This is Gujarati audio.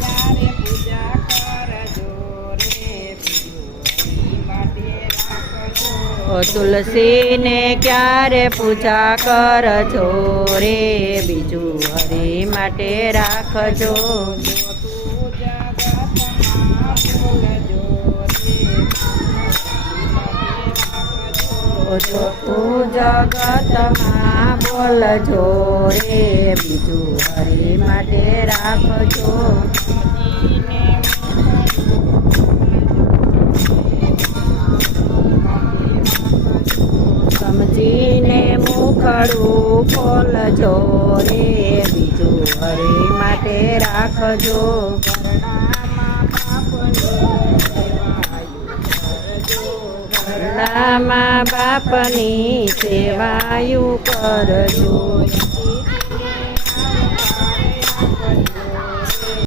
ત્યારે પૂજા કરજો રે બીજું હરી માટે રાખજો. તુલસીને ક્યારે પૂજા કરજો રે બીજું હરી માટે રાખજો. જો તું જગતમાં બોલજો રે બીજું હરી માટે રાખજો. તો તું જગતમાં બોલજો રે બીજું હરી માટે રાખજો. સમજીને મુખડું ખોલજો રે બીજું હરી માટે રાખજો. ઘરડામાં બાપની સેવાયું કરજો.